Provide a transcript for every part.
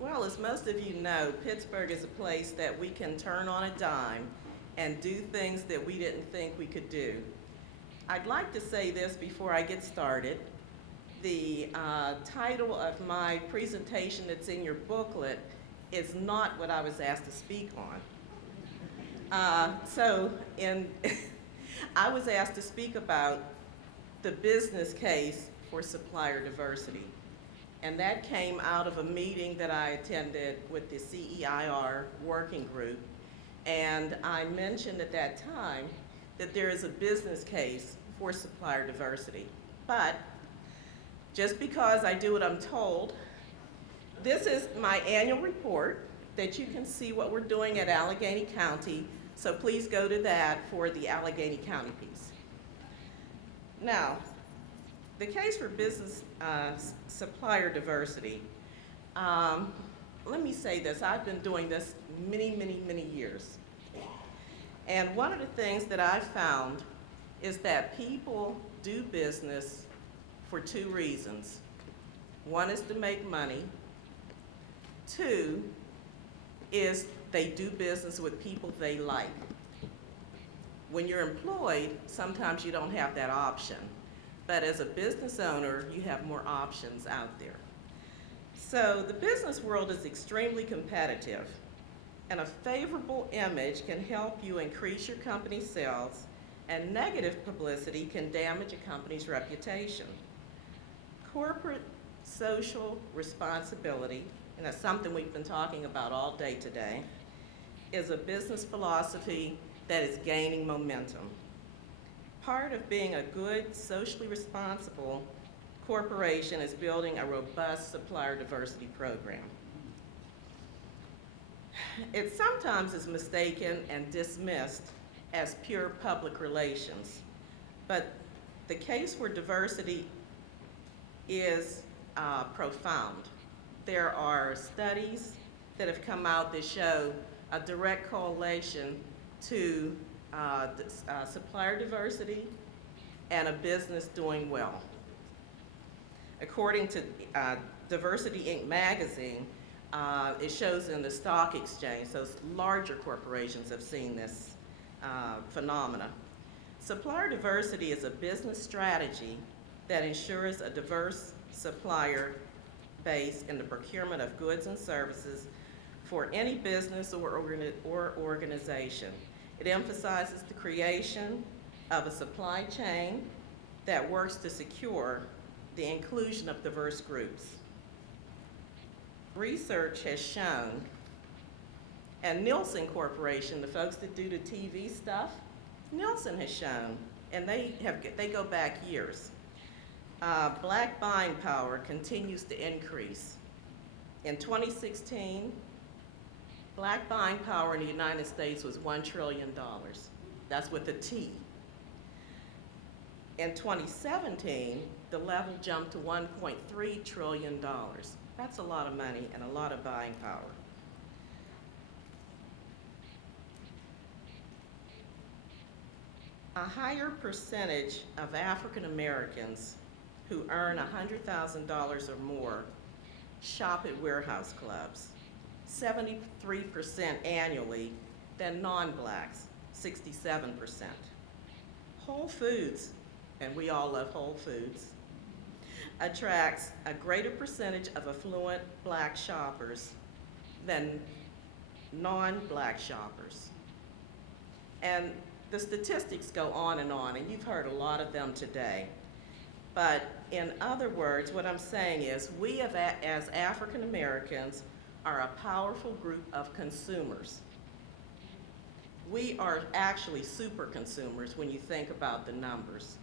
Well, as most of you know, Pittsburgh is a place that we can turn on a dime and do things that we didn't think we could do. I'd like to say this before I get started. The title of my presentation that's in your booklet is not what I was asked to speak on. I was asked to speak about the business case for supplier diversity. And that came out of a meeting that I attended with the CEIR working group. And I mentioned at that time that there is a business case for supplier diversity. But just because I do what I'm told, this is my annual report that you can see what we're doing at Allegheny County. So please go to that for the Allegheny County piece. Now, the case for business supplier diversity, let me say this, I've been doing this many years. And one of the things that I've found is that people do business for two reasons. One is to make money. Two is they do business with people they like. When you're employed, sometimes you don't have that option. But as a business owner, you have more options out there. So the business world is extremely competitive, and a favorable image can help you increase your company's sales, and negative publicity can damage a company's reputation. Corporate social responsibility, and that's something we've been talking about all day today, is a business philosophy that is gaining momentum. Part of being a good, socially responsible corporation is building a robust supplier diversity program. It sometimes is mistaken and dismissed as pure public relations, but the case for diversity is profound. There are studies that have come out that show a direct correlation to supplier diversity and a business doing well. According to Diversity Inc. magazine, it shows in the stock exchange, so larger corporations have seen this phenomena. Supplier diversity is a business strategy that ensures a diverse supplier base in the procurement of goods and services for any business or organization. It emphasizes the creation of a supply chain that works to secure the inclusion of diverse groups. Research has shown, and Nielsen Corporation, the folks that do the TV stuff, Nielsen has shown, and they go back years. Black buying power continues to increase. In 2016, black buying power in the United States was $1 trillion. That's with a T. In 2017, the level jumped to $1.3 trillion. That's a lot of money and a lot of buying power. A higher percentage of African Americans who earn $100,000 or more shop at warehouse clubs, 73% annually, than non-blacks, 67%. Whole Foods, and we all love Whole Foods, attracts a greater percentage of affluent black shoppers than non-black shoppers. And the statistics go on, and you've heard a lot of them today. But in other words, what I'm saying is we as African Americans are a powerful group of consumers. We are actually super consumers when you think about the numbers.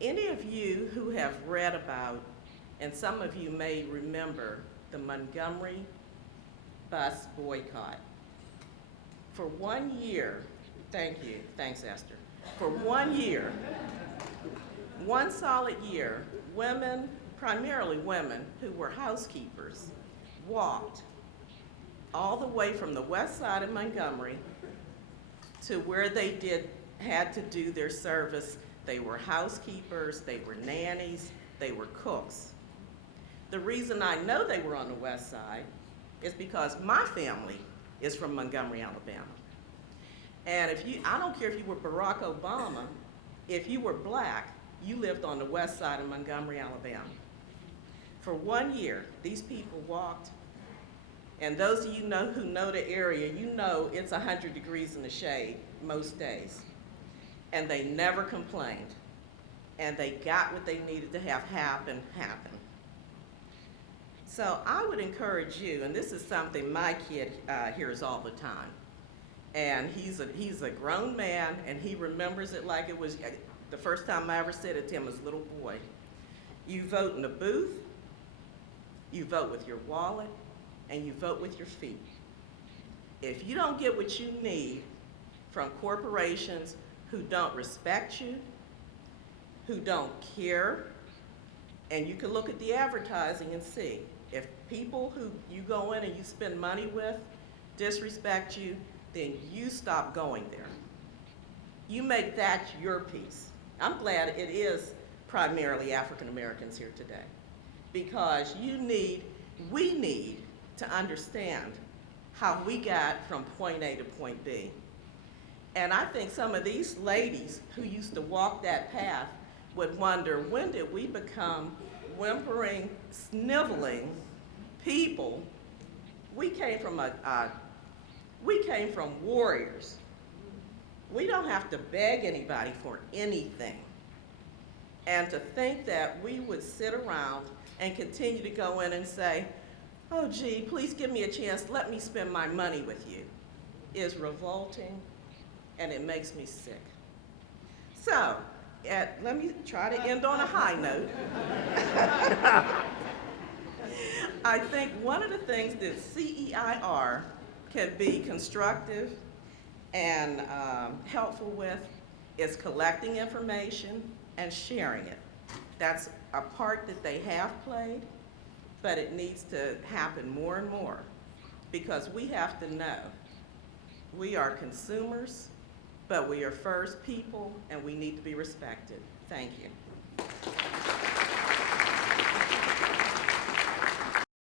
Any of you who have read about, and some of you may remember, the Montgomery bus boycott. For 1 year, thanks Esther. For 1 year, one solid year, women, primarily women who were housekeepers, walked all the way from the west side of Montgomery to where they had to do their service. They were housekeepers, they were nannies, they were cooks. The reason I know they were on the west side is because my family is from Montgomery, Alabama. And I don't care if you were Barack Obama, if you were black, you lived on the west side of Montgomery, Alabama. For 1 year, these people walked, and those of you who know the area, you know it's 100 degrees in the shade most days. And they never complained. And they got what they needed to have happen. So I would encourage you, and this is something my kid hears all the time. And he's a grown man, and he remembers it like it was the first time I ever said it to him as a little boy. You vote in the booth, you vote with your wallet, and you vote with your feet. If you don't get what you need from corporations who don't respect you, who don't care, and you can look at the advertising and see, if people who you go in and you spend money with disrespect you, then you stop going there. You make that your piece. I'm glad it is primarily African Americans here today, because we need to understand how we got from point A to point B. And I think some of these ladies who used to walk that path would wonder, when did we become whimpering, sniveling people? We came from warriors. We don't have to beg anybody for anything. And to think that we would sit around and continue to go in and say, oh gee, please give me a chance, let me spend my money with you, is revolting, and it makes me sick. So, let me try to end on a high note. I think one of the things that CEIR can be constructive and helpful with is collecting information and sharing it. That's a part that they have played, but it needs to happen more and more, because we have to know we are consumers, but we are first people, and we need to be respected. Thank you.